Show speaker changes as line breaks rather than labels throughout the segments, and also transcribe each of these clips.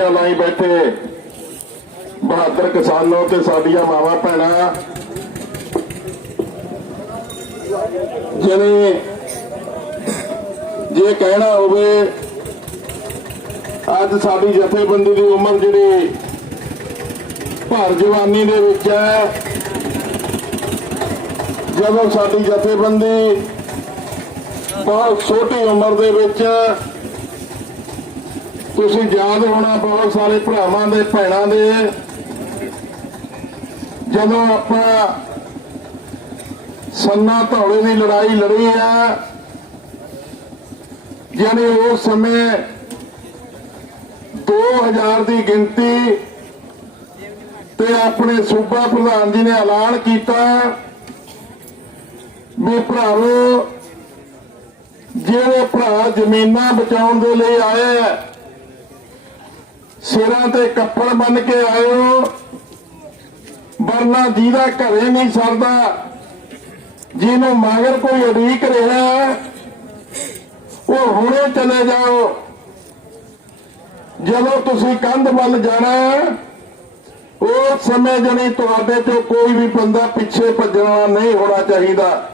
ਮੋਰਚਾ ਲਾਈ ਬੈਠੇ। ਬਹਾਦਰ ਕਿਸਾਨੋ ਤੇ ਸਾਡੀਆਂ ਮਾਵਾਂ ਭੈਣਾਂ। ਜਿਹਨੇ ਜੇ ਕਹਿਣਾ ਹੋਵੇ, ਅੱਜ ਸਾਡੀ ਜਥੇਬੰਦੀ ਦੀ ਉਮਰ ਜਿਹੜੀ ਭਰ ਜਵਾਨੀ ਦੇ ਵਿੱਚ ਹੈ, ਜਦੋਂ ਸਾਡੀ ਜਥੇਬੰਦੀ ਬਹੁਤ ਛੋਟੀ ਉਮਰ ਦੇ ਵਿੱਚ ਤੁਸੀਂ ਯਾਦ ਹੋਣਾ ਬਹੁਤ ਸਾਰੇ ਭਰਾਵਾਂ ਦੇ, ਭੈਣਾਂ ਦੇ। ਜਦੋਂ ਆਪਾਂ ਸੰਨਾ ਧੌਲੇ ਦੀ ਲੜਾਈ ਲੜੀ ਹੈ, ਯਾਨੀ ਉਸ ਸਮੇਂ 2000 ਦੀ ਗਿਣਤੀ ਤੇ ਆਪਣੇ ਸੂਬਾ ਪ੍ਰਧਾਨ ਜੀ ਨੇ ਐਲਾਨ ਕੀਤਾ ਵੀ ਭਰਾਵੋ, ਜਿਹੜੇ ਭਰਾ ਜ਼ਮੀਨਾਂ ਬਚਾਉਣ ਦੇ ਲਈ ਆਏ ਆ ਸਿਰਾਂ ਤੇ ਕੱਪੜ ਬੰਨ ਕੇ ਆਇਓ। ਵਰਨਾ ਜਿਹਦਾ ਘਰੇ ਨਹੀਂ ਸਰਦਾ। ਜਿਹਨੂੰ ਮਗਰ ਕੋਈ ਉਡੀਕ ਰਿਹਾ ਉਹ ਹੁਣੇ ਚਲੇ ਜਾਓ। ਜਦੋਂ ਤੁਸੀਂ ਕੰਧ ਵੱਲ ਜਾਣਾ ਉਸ ਸਮੇਂ ਜਣੀ ਤੁਹਾਡੇ ਚੋਂ ਕੋਈ ਵੀ ਬੰਦਾ ਪਿੱਛੇ ਭੱਜਣਾ ਨਹੀਂ ਹੋਣਾ ਚਾਹੀਦਾ।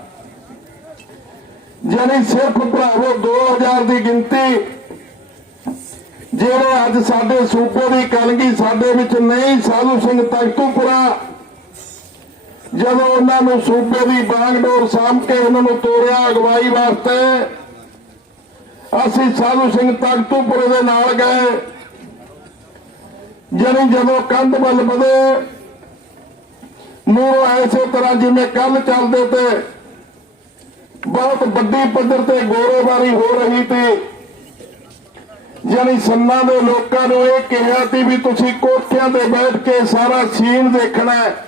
ਜਣੀ ਸਿਰਫ ਭਰਾਵੋ 2000 ਦੀ ਗਿਣਤੀ ਜਿਹੜੇ ਅੱਜ ਸਾਡੇ ਸੂਬੇ ਦੀ ਕਲਗੀ ਸਾਡੇ ਵਿੱਚ ਨਹੀਂ ਸਾਧੂ ਸਿੰਘ ਤਖਤੂਪੁਰਾ, ਜਦੋਂ ਉਹਨਾਂ ਨੂੰ ਸੂਬੇ ਦੀ ਬਾਗਡੋਰ ਸਾਂਭ ਕੇ ਉਹਨਾਂ ਨੂੰ ਤੋਰਿਆ ਅਗਵਾਈ ਵਾਸਤੇ, ਅਸੀਂ ਸਾਧੂ ਸਿੰਘ ਤਖਤੂਪੁਰੇ ਦੇ ਨਾਲ ਗਏ। ਜਣੀ ਜਦੋਂ ਕੰਧ ਵੱਲ ਵਧੇ ਨੂੰ ਐਸੇ ਤਰ੍ਹਾਂ ਜਿਵੇਂ ਕੱਲ ਚੱਲਦੇ ਤੇ ਬਹੁਤ ਵੱਡੀ ਪੱਧਰ ਤੇ ਗੋਰੇਬਾਰੀ ਹੋ ਰਹੀ ਸੀ। ਯਾਨੀ ਸੰਨਾ ਦੇ ਲੋਕਾਂ ਨੂੰ ਇਹ ਕਿਹਾ ਸੀ ਵੀ ਤੁਸੀਂ ਕੋਠਿਆਂ ਤੇ ਬੈਠ ਕੇ ਸਾਰਾ ਸੀਨ ਦੇਖਣਾ ਹੈ।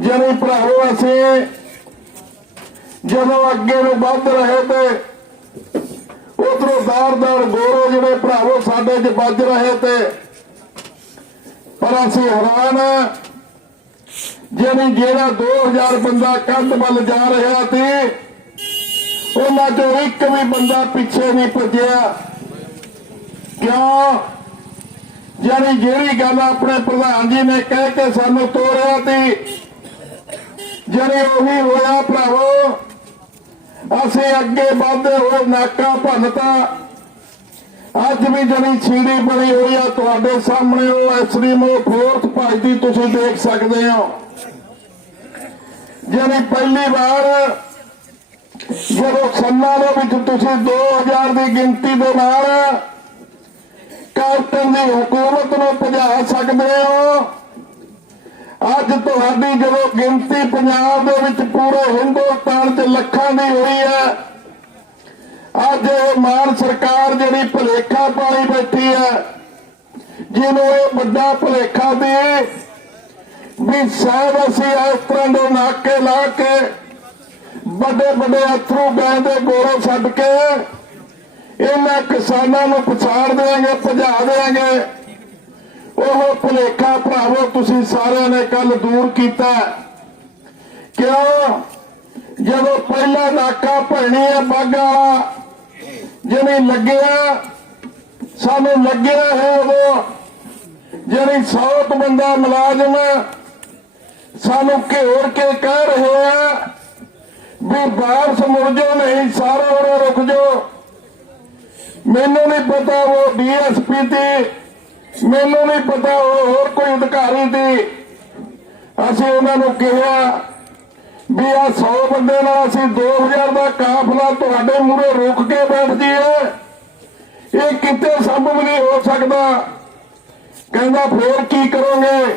ਯਾਨੀ ਭਰਾਵੋ, ਅਸੀਂ ਜਦੋਂ ਅੱਗੇ ਨੂੰ ਵੱਧ ਰਹੇ ਤੇ ਉਧਰੋਂ ਦਾਰ-ਦਾਰ ਗੋਰੇ ਜਿਹੜੇ ਭਰਾਵੋ ਸਾਡੇ 'ਚ ਵੱਜ ਰਹੇ ਤੇ, ਪਰ ਅਸੀਂ ਹੈਰਾਨ ਹਾਂ। ਜਿਹਨੇ ਜਿਹੜਾ 2000 ਬੰਦਾ ਕੰਧ ਵੱਲ ਜਾ ਰਿਹਾ ਸੀ, ਉਹਨਾਂ ਚੋਂ ਇੱਕ ਵੀ ਬੰਦਾ ਪਿੱਛੇ ਨਹੀਂ ਭੱਜਿਆ। ਕਿਉਂ? ਯਾਨੀ ਜਿਹੜੀ ਗੱਲ ਆਪਣੇ ਪ੍ਰਧਾਨ ਜੀ ਨੇ ਕਹਿ ਕੇ ਸਾਨੂੰ ਤੋੜਿਆ ਸੀ ਜਿਹੜੀ ਉਹੀ ਹੋਇਆ ਭਰਾਵੋ, ਅਸੀਂ ਅੱਗੇ ਵੱਧਦੇ ਹੋਏ ਨਾਕਾ ਭੰਨਤਾ। ਅੱਜ ਵੀ ਜਣੀ ਛੀੜੀ ਬਣੀ ਹੋਈ ਆ ਤੁਹਾਡੇ ਸਾਹਮਣੇ, ਉਹ ਐਸਰੀਮੋ ਫੋਰਥ ਭਜਦੀ ਤੁਸੀਂ ਦੇਖ ਸਕਦੇ ਹੋ। ਜਿਹੜੀ ਪਹਿਲੀ ਵਾਰ ਜਦੋਂ ਸੰਨਾ ਦੇ ਵਿੱਚ ਤੁਸੀਂ 2000 ਦੀ ਗਿਣਤੀ ਦੇ ਨਾਲ ਕੈਪਟਨ ਦੀ ਹਕੂਮਤ ਨੂੰ ਭਜਾ ਸਕਦੇ ਹੋ। ਅੱਜ ਤੁਹਾਡੀ ਜਦੋਂ ਗਿਣਤੀ ਪੰਜਾਬ ਦੇ ਵਿੱਚ ਪੂਰੇ ਹਿੰਦੁਸਤਾਨ 'ਚ ਲੱਖਾਂ ਦੀ ਹੋਈ ਹੈ, ਅੱਜ ਇਹ ਮਾਨ ਸਰਕਾਰ ਜਿਹੜੀ ਭਲੇਖਾ ਪਾਲੀ ਬੈਠੀ ਹੈ, ਜਿਹਨੂੰ ਇਹ ਵੱਡਾ ਭਲੇਖਾ ਦੇ ਵੀ ਸਾਹਿਬ ਅਸੀਂ ਇਸ ਤਰ੍ਹਾਂ ਦੇ ਨਾਕੇ ਲਾ ਕੇ ਵੱਡੇ ਵੱਡੇ ਅਥਰੂ ਗਏ ਦੇ ਗੋਰੇ ਛੱਡ ਕੇ ਇਹਨਾਂ ਕਿਸਾਨਾਂ ਨੂੰ ਪਛਾੜ ਦੇਵਾਂਗੇ ਭਜਾ ਦੇਵਾਂਗੇ ਉਹ ਭੁਲੇਖਾ ਭਰਾਵੋ, ਤੁਸੀਂ ਸਾਰਿਆਂ ਨੇ ਕੱਲ ਦੂਰ ਕੀਤਾ। ਕਿਉਂ? ਜਦੋਂ ਪਹਿਲਾ ਨਾਕਾ ਭਰਣੀ ਹੈ ਬਾਗਾ ਵਾਲਾ ਜਿਵੇਂ ਲੱਗਿਆ, ਸਾਨੂੰ ਲੱਗਿਆ ਹੈ ਉਹ ਜਿਹੜੀ 100 ਬੰਦਾ ਮੁਲਾਜ਼ਮ ਸਾਨੂੰ ਘੇਰ ਕੇ ਕਹਿ ਰਹੇ ਆ ਵੀ ਵਾਪਸ ਮੁੜ ਜਾਓ, ਨਹੀਂ, ਸਾਰਾ ਉਰੇ ਰੁਕ ਜਾਓ। ਮੈਨੂੰ ਨਹੀਂ ਪਤਾ ਉਹ ਡੀਐਸਪੀ ਦੀ, ਮੈਨੂੰ ਨਹੀਂ ਪਤਾ ਉਹ ਹੋਰ ਕੋਈ ਅਧਿਕਾਰੀ ਦੀ। ਅਸੀਂ ਉਹਨਾਂ ਨੂੰ ਕਿਹਾ ਵੀ ਆ 100 ਬੰਦੇ ਨਾਲ ਅਸੀਂ 2000 ਦਾ ਕਾਫਲਾ ਤੁਹਾਡੇ ਮੂਹਰੇ ਰੁਕ ਕੇ ਬੈਠ ਜੀਏ ਇਹ ਕਿਤੇ ਸੰਭਵ ਨਹੀਂ ਹੋ ਸਕਦਾ। ਕਹਿੰਦਾ, ਫੇਰ ਕੀ ਕਰੋਗੇ?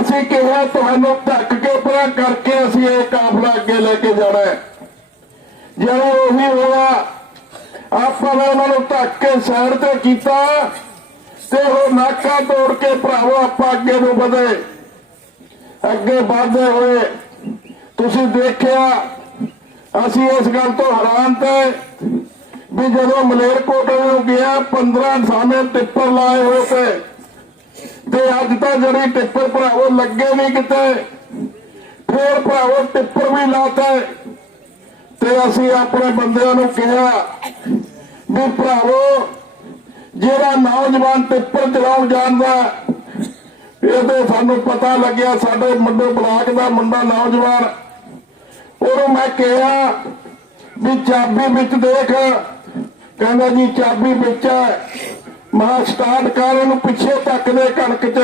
ਅਸੀਂ ਕਿਹਾ, ਤੁਹਾਨੂੰ ਧੱਕ ਕੇ ਪਰਾਂ ਕਰਕੇ ਅਸੀਂ ਇਹ ਕਾਫਲਾ ਅੱਗੇ ਲੈ ਕੇ ਜਾਣਾ ਹੈ। ਜਦੋਂ ਉਹੀ ਹੋਇਆ ਆਪਾਂ ਨੇ ਉਹਨਾਂ ਨੂੰ ਧੱਕ ਕੇ ਸਾਈਡ ਤੇ ਕੀਤਾ ਤੇ ਉਹ ਨਾਕਾ ਤੋੜ ਕੇ ਭਰਾਵੋ, ਆਪਾਂ ਅੱਗੇ ਨੂੰ ਵਧੇ। ਅੱਗੇ ਵਧਦੇ ਹੋਏ। ਤੁਸੀਂ ਦੇਖਿਆ, ਅਸੀਂ ਇਸ ਗੱਲ ਤੋਂ ਹੈਰਾਨ ਤੇ ਵੀ ਜਦੋਂ ਮਲੇਰਕੋਟਲੇ ਨੂੰ ਗਿਆ 15 ਸਾਹਮਣੇ ਟਿੱਪਰ ਲਾਏ ਹੋਏ ਤੇ ਤੇ ਅੱਜ ਤਾਂ ਜਿਹੜੀ ਟਿੱਪਰ ਭਰਾਵੋ ਲੱਗੇ ਨਹੀਂ ਕਿਤੇ, ਫੇਰ ਭਰਾਵੋ ਟਿੱਪਰ ਵੀ ਲਾਤਾ। ਤੇ ਅਸੀਂ ਆਪਣੇ ਬੰਦਿਆਂ ਨੂੰ ਕਿਹਾ ਵੀ ਭਰਾਵੋ, ਜਿਹੜਾ ਨੌਜਵਾਨ ਟਿੱਪਰ ਚਲਾਉਣ ਜਾਂਦਾ ਇਹ ਸਾਨੂੰ ਪਤਾ ਲੱਗਿਆ, ਸਾਡੇ ਮੁੰਡੇ ਬਲਾਕ ਦਾ ਮੁੰਡਾ ਨੌਜਵਾਨ। ਉਹਨੂੰ ਮੈਂ ਕਿਹਾ ਵੀ ਚਾਬੀ ਵਿੱਚ ਦੇਖ। ਕਹਿੰਦਾ ਜੀ, ਚਾਬੀ ਵਿੱਚ ਹੈ। ਮਾ ਸਟਾਰਟ ਕਰ ਉਹਨੂੰ ਪਿੱਛੇ ਤੱਕ ਦੇ ਕਣਕ 'ਚ।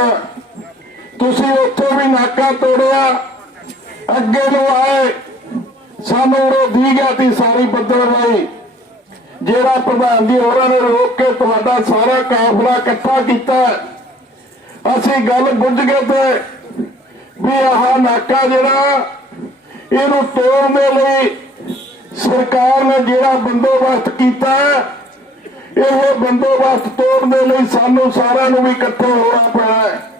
ਤੁਸੀਂ ਉੱਥੋਂ ਵੀ ਨਾਕਾ ਤੋੜਿਆ। ਅੱਗੇ ਨੂੰ ਆਏ। ਸਾਨੂੰ ਉਹ ਦੀ ਗਿਆ ਤੀ ਸਾਰੀ ਬੱਦਲਵਾਈ ਜਿਹੜਾ ਪ੍ਰਧਾਨ ਜੀ ਹੋਰਾਂ ਨੇ ਰੋਕ ਕੇ ਤੁਹਾਡਾ ਸਾਰਾ ਕਾਫਲਾ ਇਕੱਠਾ ਕੀਤਾ। ਅਸੀਂ ਗੱਲ ਬੁੱਝ ਗਏ ਤੇ ਵੀ ਆਹ ਨਾਕਾ ਜਿਹੜਾ, ਇਹਨੂੰ ਤੋੜਨ ਦੇ ਲਈ ਸਰਕਾਰ ਨੇ ਜਿਹੜਾ ਬੰਦੋਬਸਤ ਕੀਤਾ, ਇਹ ਬੰਦੋਬਸਤ ਤੋੜਨ ਦੇ ਲਈ ਸਾਨੂੰ ਸਾਰਿਆਂ ਨੂੰ ਵੀ ਇਕੱਠੇ ਹੋਣਾ ਪੈਣਾ ਹੈ